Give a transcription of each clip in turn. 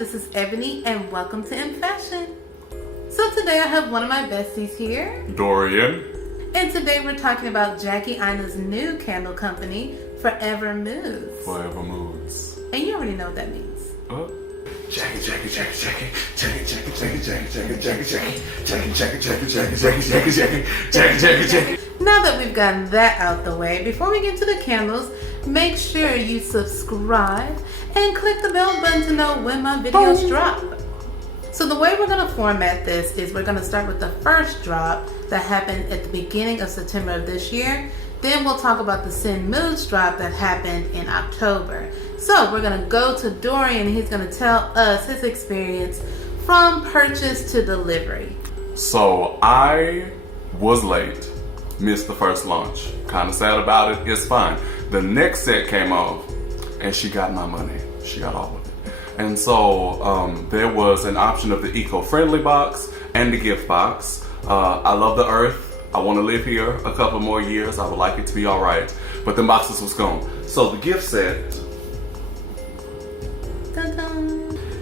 this is Ebony and welcome to EMMFASHION. So today I have one of my besties here, Dorian. And today we're talking about Jackie Aina's new candle company, Forvr Moods. Forever Moods. And you already know what that means. Now that we've gotten that out the way, before we get to the candles, make sure you subscribe and click the bell button to know when my videos drop. So the way we're going to format this is we're going to start with the first drop that happened at the beginning of September of this year. Then we'll talk about the Send Moods drop that happened in October. So we're going to go to Dorian and he's going to tell us his experience from purchase to delivery. So I was late, missed the first launch. Kind of sad about it, it's fine. The next set came off and she got my money. She got all of it. And so there was an option of the eco-friendly box and the gift box. I love the earth. I want to live here a couple more years. I would like it to be all right. But the boxes was gone. So the gift set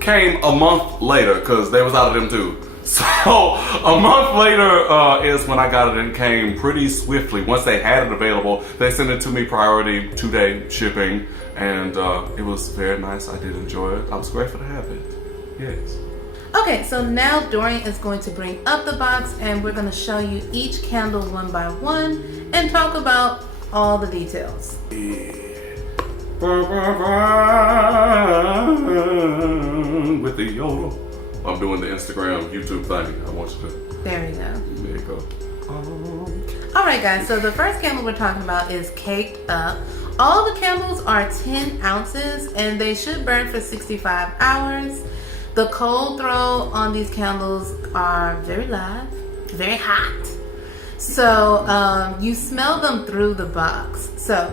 came a month later because they was out of them too. So a month later is when I got it, and it came pretty swiftly. Once they had it available, they sent it to me priority 2-day shipping, and it was very nice. I did enjoy it. I was grateful to have it. Yes. Okay, so now Dorian is going to bring up the box and we're going to show you each candle one by one and talk about all the details. Yeah. With the yodel. I'm doing the Instagram, YouTube thing. I want you to. There we go. There you go. Alright guys, so the first candle we're talking about is Caked Up. All the candles are 10 ounces and they should burn for 65 hours. The cold throw on these candles are very live, very hot. So you smell them through the box. So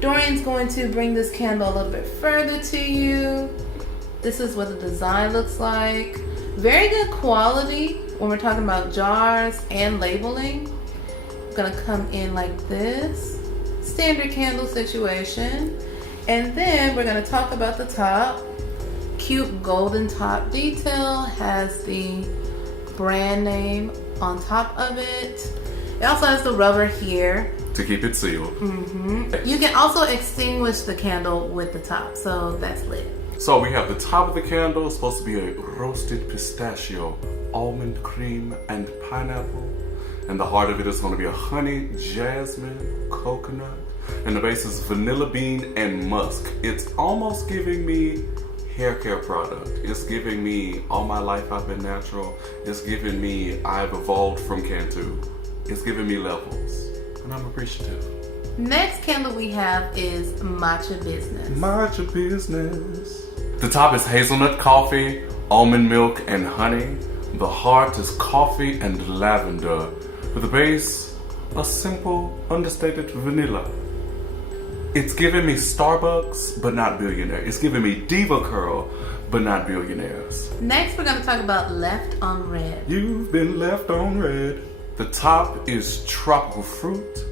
Dorian's going to bring this candle a little bit further to you. This is what the design looks like. Very good quality when we're talking about jars and labeling. It's gonna come in like this. Standard candle situation. And then we're gonna talk about the top. Cute golden top detail, has the brand name on top of it. It also has the rubber here to keep it sealed. You can also extinguish the candle with the top, so that's lit. So we have the top of the candle, supposed to be a roasted pistachio, almond cream, and pineapple. And the heart of it is going to be a honey, jasmine, coconut. And the base is vanilla bean and musk. It's almost giving me hair care product. It's giving me all my life I've been natural. It's giving me I've evolved from Cantu. It's giving me levels, and I'm appreciative. Next candle we have is Matcha Business. Matcha Business. The top is hazelnut coffee, almond milk, and honey. The heart is coffee and lavender. With the base, a simple, understated vanilla. It's giving me Starbucks, but not billionaire. It's giving me Diva Curl, but not billionaires. Next, we're going to talk about Left on Red. You've been left on red. The top is tropical fruit.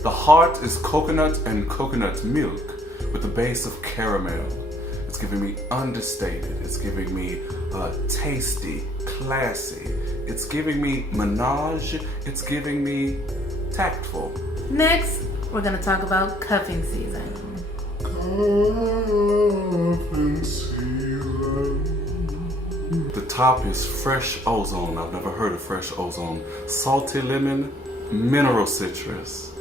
The heart is coconut and coconut milk with the base of caramel. It's giving me understated. It's giving me tasty, classy. It's giving me menage. It's giving me tactful. Next, we're going to talk about cuffing season. Cuffing season. The top is fresh ozone. I've never heard of fresh ozone. Salty lemon, mineral citrus.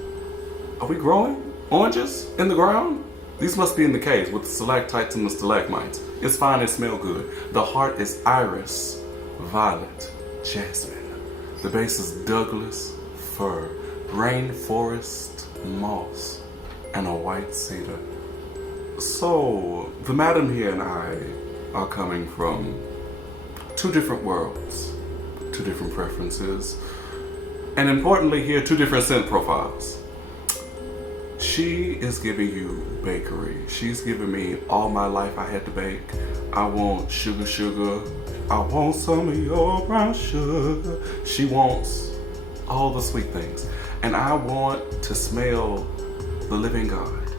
Are we growing oranges in the ground? These must be in the caves with the stalactites and the stalagmites. It's fine, it smells good. The heart is iris, violet, jasmine. The base is Douglas, fir, rainforest, moss, and a white cedar. So the madam here and I are coming from two different worlds, two different preferences, and importantly here, two different scent profiles. She is giving you bakery. She's giving me all my life I had to bake. I want sugar, sugar. I want some of your brown sugar. She wants all the sweet things. And I want to smell the living God.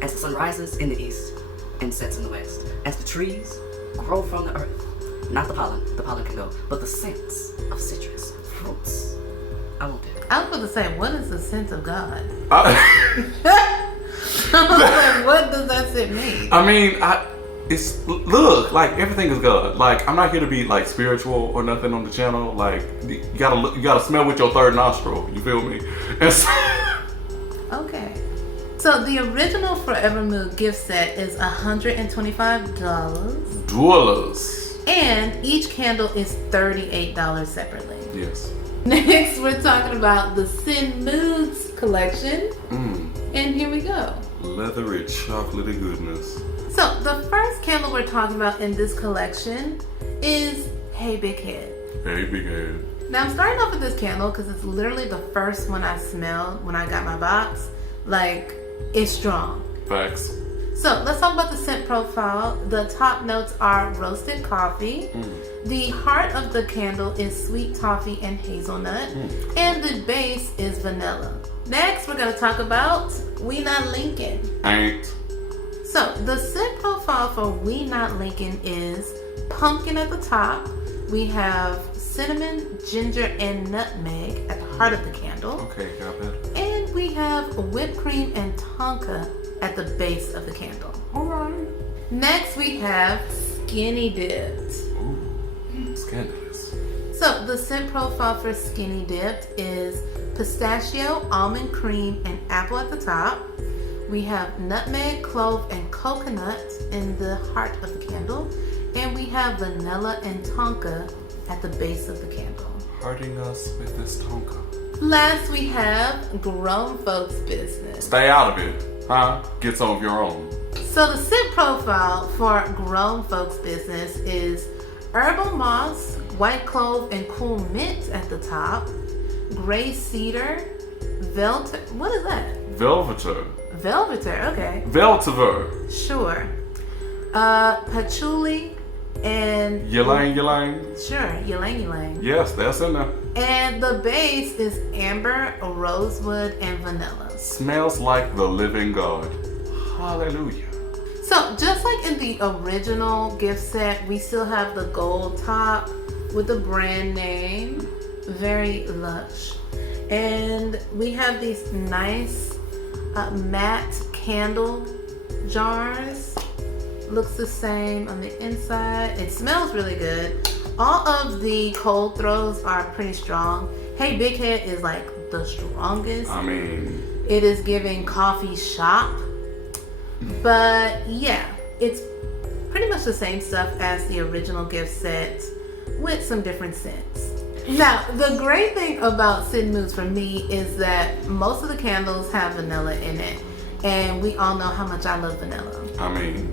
As the sun rises in the east and sets in the west, as the trees grow from the earth. Not the pollen can go, but the scents of citrus, fruits. I won't do it. I was about to say, what is the scent of God? I Like, what does that scent mean? I mean, it's look like everything is God. Like I'm not here to be like spiritual or nothing on the channel. Like you gotta smell with your third nostril. You feel me? And so, Okay. So the original Forever Mood gift set is $125. Dwellers. And each candle is $38 separately. Yes. Next, we're talking about the Sin Moods collection. And here we go. Leathery, chocolatey goodness. So the first candle we're talking about in this collection is Hey Big Head. Hey, big head. Now I'm starting off with this candle because it's literally the first one I smelled when I got my box. Like, it's strong. Facts. So let's talk about the scent profile. The top notes are roasted coffee. The heart of the candle is sweet toffee and hazelnut. And the base is vanilla. Next, we're going to talk about We Not Lincoln. Ain't. So the scent profile for We Not Lincoln is pumpkin at the top. We have cinnamon, ginger, and nutmeg at the heart of the candle. Okay, got that. And we have whipped cream and tonka at the base of the candle. Alright. Next, we have Skinny Dipped. Ooh, scandalous. So the scent profile for Skinny Dipped is pistachio, almond cream, and apple at the top. We have nutmeg, clove, and coconut in the heart of the candle. And we have vanilla and tonka at the base of the candle. Hurting us with this tonka. Last, we have Grown Folks Business. Stay out of it, huh? Get some of your own. So the scent profile for Grown Folks Business is herbal moss, white clove, and cool mint at the top. Gray cedar, what is that? Velveter. Velveter, okay. Veltiver. Sure. Patchouli and... Ylang. Sure, ylang. Yes, that's in there. And the base is amber, rosewood, and vanilla. Smells like the living God. Hallelujah. So just like in the original gift set, we still have the gold top with the brand name. Very lush. And we have these nice matte candle jars. Looks the same on the inside. It smells really good. All of the cold throws are pretty strong. Hey Big Head is like the strongest. I mean, it is giving coffee shop. But yeah, it's pretty much the same stuff as the original gift set with some different scents. Now, the great thing about Sin Moods for me is that most of the candles have vanilla in it. And we all know how much I love vanilla. I mean.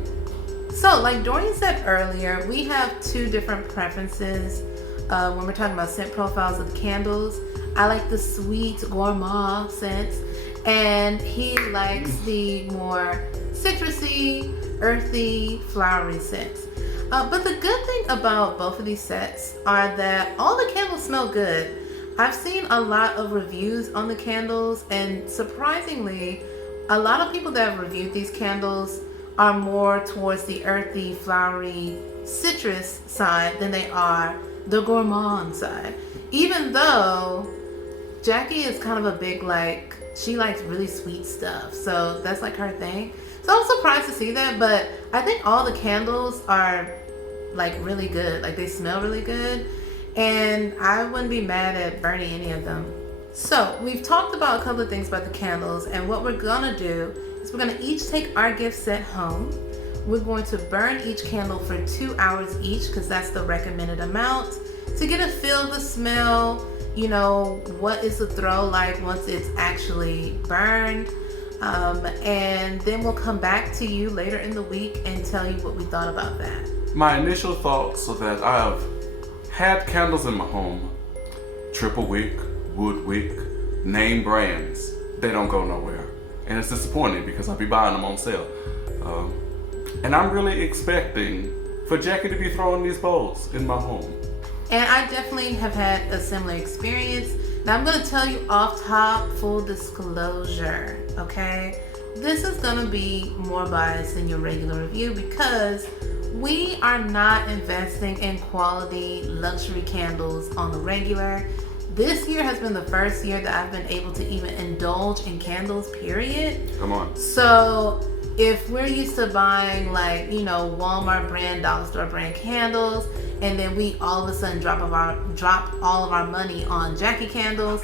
So, like Dorian said earlier, we have two different preferences when we're talking about scent profiles of the candles. I like the sweet gourmand scents, and he likes the more citrusy, earthy, flowery scents. But the good thing about both of these sets are that all the candles smell good. I've seen a lot of reviews on the candles, and surprisingly, a lot of people that have reviewed these candles are more towards the earthy, flowery, citrus side than they are the gourmand side. Even though Jackie is kind of a big, like, she likes really sweet stuff. So that's like her thing. So I'm surprised to see that, but I think all the candles are like really good. Like they smell really good. And I wouldn't be mad at burning any of them. So we've talked about a couple of things about the candles, and what we're gonna do is we're gonna each take our gift set home. We're going to burn each candle for 2 hours each, because that's the recommended amount, to get a feel of the smell, you know, what is the throw like once it's actually burned. And then we'll come back to you later in the week and tell you what we thought about that. My initial thoughts are that I have had candles in my home, triple wick, wood wick, name brands. They don't go nowhere. And it's disappointing because I'll be buying them on sale. And I'm really expecting for Jackie to be throwing these bowls in my home. And I definitely have had a similar experience. Now I'm gonna tell you off top, full disclosure, okay? This is gonna be more biased than your regular review because we are not investing in quality luxury candles on the regular. This year has been the first year that I've been able to even indulge in candles, period. Come on. So if we're used to buying like, you know, Walmart brand, dollar store brand candles, and then we all of a sudden drop all of our money on Jackie candles,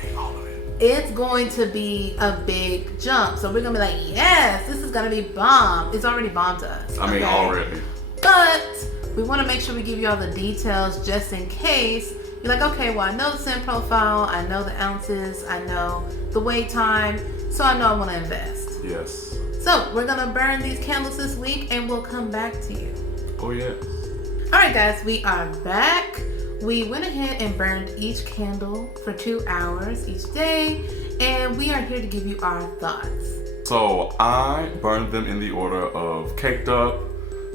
it's going to be a big jump. So we're gonna be like, yes, this is gonna be bomb. It's already bomb to us. I mean, already. But we want to make sure we give you all the details just in case you're like, okay, well, I know the scent profile, I know the ounces, I know the wait time, so I know I want to invest. Yes. So we're gonna burn these candles this week and we'll come back to you. Oh, yes. All right, guys, we are back. We went ahead and burned each candle for 2 hours each day, and we are here to give you our thoughts. So I burned them in the order of Caked Up,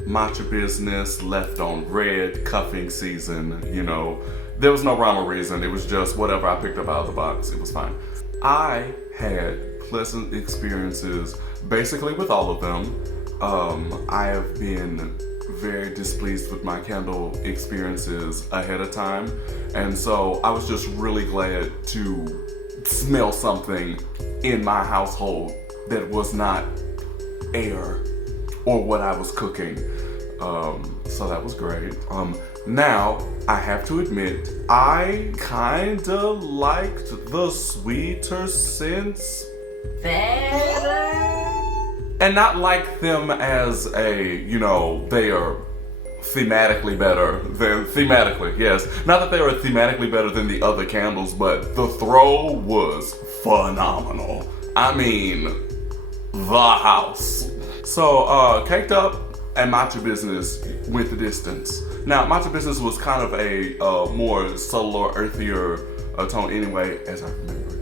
Matcha Business, Left on Red, Cuffing Season. You know, there was no rhyme or reason. It was just whatever I picked up out of the box. It was fine. I had pleasant experiences basically with all of them. I have been very displeased with my candle experiences ahead of time, and so I was just really glad to smell something in my household that was not air or what I was cooking. So that was great. Now I have to admit, I kinda liked the sweeter scents Better. and not like them as a, you know, they are thematically better than, yes. Not that they are thematically better than the other candles, but the throw was phenomenal. I mean, the house. So, Caked Up and Matcha Business went the distance. Now, Matcha Business was kind of a more subtler, earthier tone anyway, as I remember.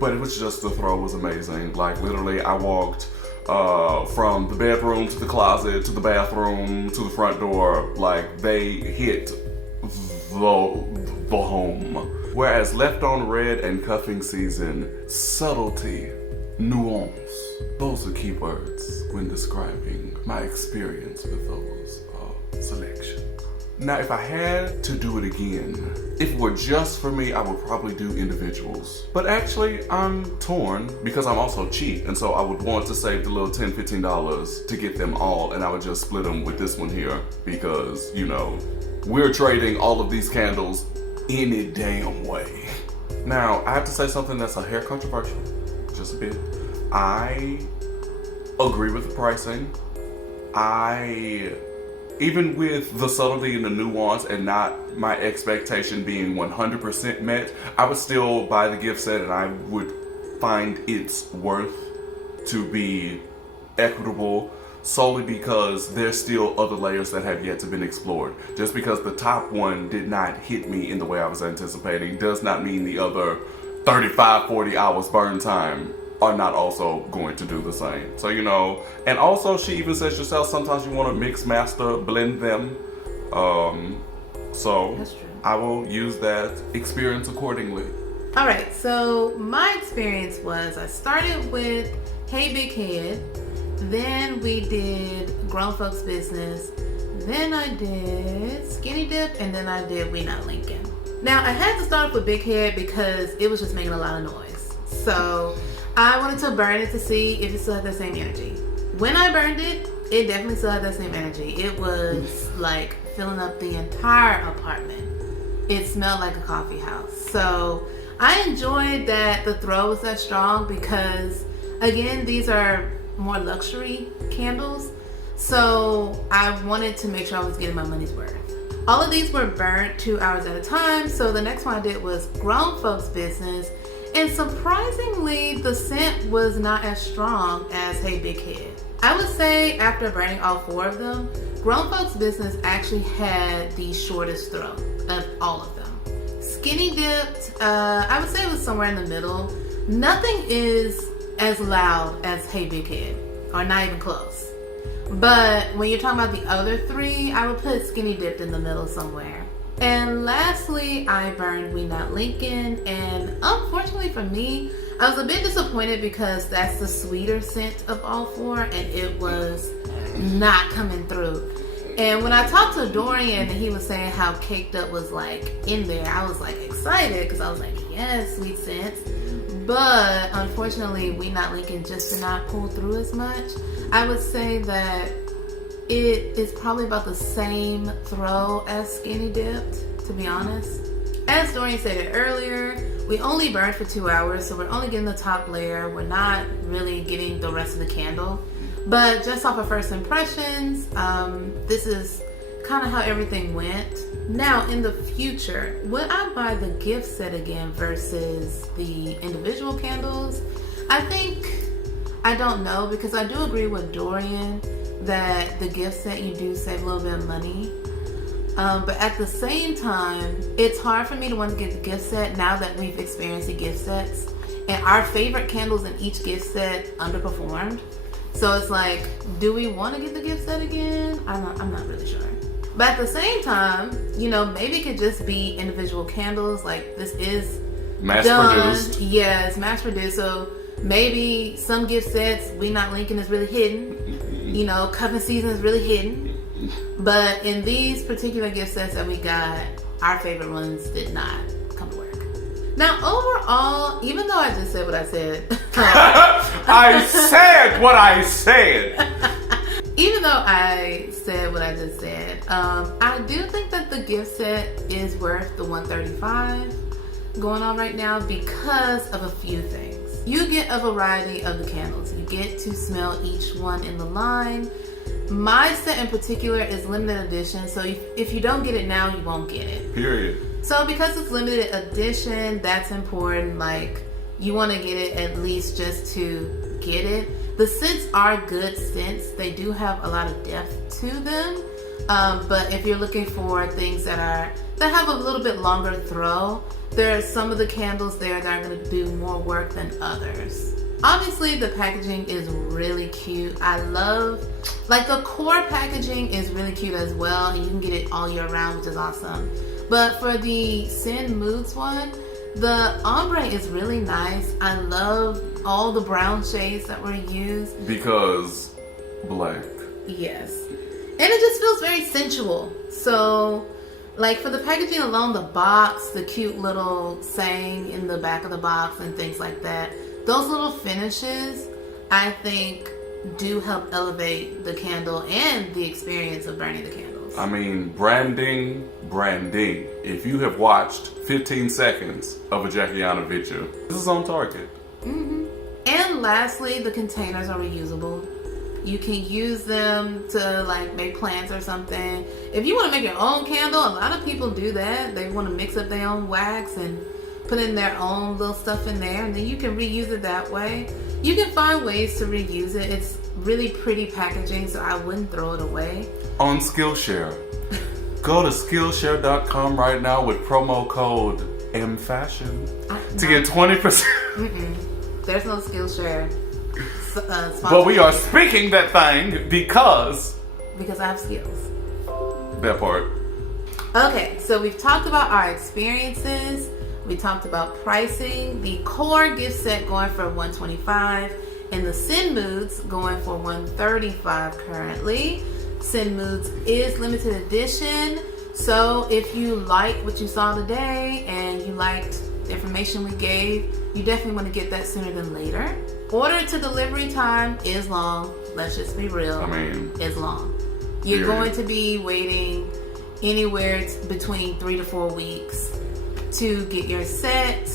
But it was just, the throw was amazing. Like, literally, I walked from the bedroom to the closet to the bathroom to the front door. Like, they hit the home. Whereas Left on Red and Cuffing Season, subtlety, nuance, those are key words when describing my experience with those selections. Now, if I had to do it again, if it were just for me, I would probably do individuals. But actually, I'm torn because I'm also cheap, and so I would want to save the little $10, $15 to get them all, and I would just split them with this one here because, you know, we're trading all of these candles any damn way. Now, I have to say something that's a hair controversial, just a bit. I agree with the pricing. Even with the subtlety and the nuance and not my expectation being 100% met, I would still buy the gift set, and I would find its worth to be equitable solely because there's still other layers that have yet to been explored. Just because the top one did not hit me in the way I was anticipating does not mean the other 35, 40 hours burn time are not also going to do the same. So, you know, and also she even says herself, sometimes you want to mix, master, blend them. So That's true. I will use that experience accordingly. All right, so my experience was I started with Hey Big Head, then we did Grown Folks Business, then I did Skinny Dip, and then I did We Not Lincoln. Now, I had to start off with Big Head because it was just making a lot of noise. So I wanted to burn it to see if it still had that same energy. When I burned it, it definitely still had that same energy. It was like filling up the entire apartment. It smelled like a coffee house. So I enjoyed that the throw was that strong because, again, these are more luxury candles. So I wanted to make sure I was getting my money's worth. All of these were burnt 2 hours at a time. So the next one I did was Grown Folks Business. And surprisingly, the scent was not as strong as Hey Big Head. I would say after burning all 4 of them, Grown Folks Business actually had the shortest throw of all of them. Skinny Dipped, I would say it was somewhere in the middle. Nothing is as loud as Hey Big Head, or not even close. But when you're talking about the other 3, I would put Skinny Dipped in the middle somewhere. And lastly, I burned We Not Lincoln, and unfortunately for me, I was a bit disappointed because that's the sweeter scent of all 4, and it was not coming through. And when I talked to Dorian and he was saying how Caked Up was like in there, I was like excited because I was like, yes, sweet sense. But unfortunately, We Not Lincoln just did not pull through as much. I would say that it is probably about the same throw as Skinny Dipped, to be honest. As Dorian stated earlier, we only burned for 2 hours, so we're only getting the top layer. We're not really getting the rest of the candle. But just off of first impressions, this is kind of how everything went. Now, in the future, would I buy the gift set again versus the individual candles? I don't know, because I do agree with Dorian that the gift set, you do save a little bit of money. But at the same time, it's hard for me to want to get the gift set now that we've experienced the gift sets. And our favorite candles in each gift set underperformed. So it's like, do we want to get the gift set again? I'm not really sure. But at the same time, you know, maybe it could just be individual candles. Like, this is mass produced. Yeah, it's mass produced. So maybe some gift sets, We Not Lincoln is really hidden. You know, Cuffing Season is really hidden. But in these particular gift sets that we got, our favorite ones did not come to work. Now, overall, even though I just said what I said, I said what I said. Even though I said what I just said, I do think that the gift set is worth the $135 going on right now because of a few things. You get a variety of the candles. You get to smell each one in the line. My set in particular is limited edition, so if you don't get it now, you won't get it. Period. So because it's limited edition, that's important. Like, you want to get it at least just to get it. The scents are good scents. They do have a lot of depth to them. But if you're looking for things that have a little bit longer throw, there are some of the candles there that are going to do more work than others. Obviously, the packaging is really cute. I love, like, the core packaging is really cute as well, and you can get it all year round, which is awesome. But for the Sin Moods one, the ombre is really nice. I love all the brown shades that were used. Because black. Yes. And it just feels very sensual. So, like, for the packaging alone, the box, the cute little saying in the back of the box and things like that, those little finishes, I think, do help elevate the candle and the experience of burning the candles. I mean, branding. If you have watched 15 seconds of a Jackiana video, this is on target. Mm-hmm. And lastly, the containers are reusable. You can use them to, like, make plants or something. If you want to make your own candle, a lot of people do that. They want to mix up their own wax and put in their own little stuff in there, and then you can reuse it that way. You can find ways to reuse it. It's really pretty packaging, so I wouldn't throw it away. On Skillshare. Go to Skillshare.com right now with promo code EMMFASHION to get 20%. There's no Skillshare. But we are speaking that thing because I have skills. That part. Okay, so we've talked about our experiences. We talked about pricing. The core gift set going for $125 and the Sin Moods going for $135 currently. Sin Moods is limited edition. So if you like what you saw today and you liked the information we gave, you definitely want to get that sooner than later. Order to delivery time is long. Let's just be real. I mean, it's long. You're going to be waiting anywhere between 3 to 4 weeks to get your set.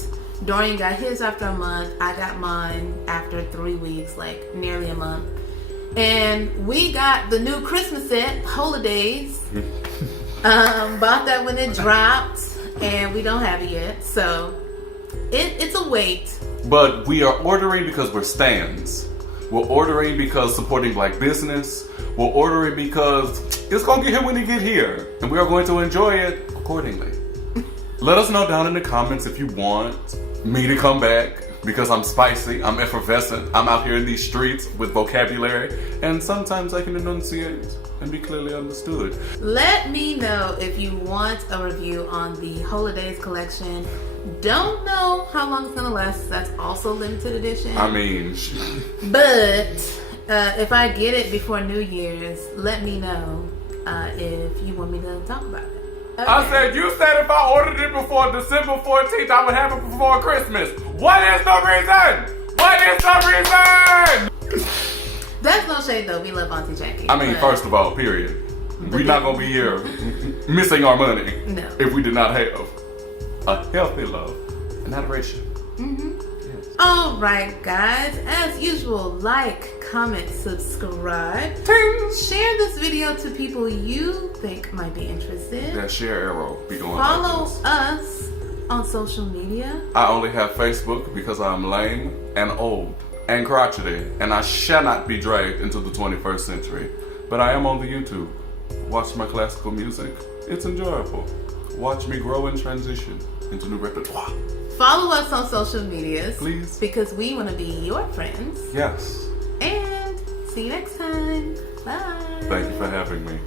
Dorian got his after a month. I got mine after 3 weeks, like nearly a month. And we got the new Christmas set, heaux-lidays. Bought that when it dropped, and we don't have it yet. So it's a wait. But we are ordering because we're stans. We're ordering because supporting black business. We're ordering because it's going to get here when it get here. And we are going to enjoy it accordingly. Let us know down in the comments if you want me to come back, because I'm spicy, I'm effervescent, I'm out here in these streets with vocabulary, and sometimes I can enunciate and be clearly understood. Let me know if you want a review on the heaux-lidays collection. Don't know how long it's gonna last. That's also limited edition. I mean, but if I get it before New Year's, let me know if you want me to talk about it. Okay. I said, you said if I ordered it before December 14th, I would have it before Christmas. What is the reason? What is the reason? That's no shade though. We love Auntie Jackie. I mean, first of all, period. We're not gonna be here missing our money if we did not have a healthy love and adoration. Yes. All right, guys. As usual, like, comment, subscribe. Ting! Share this video to people you think might be interested. That share arrow be going Follow like this. us on social media. I only have Facebook because I'm lame and old and crotchety, and I shall not be dragged into the 21st century. But I am on the YouTube. Watch my classical music. It's enjoyable. Watch me grow and transition into new repertoire. Follow us on social medias. Please. Because we want to be your friends. Yes. And see you next time. Bye. Thank you for having me.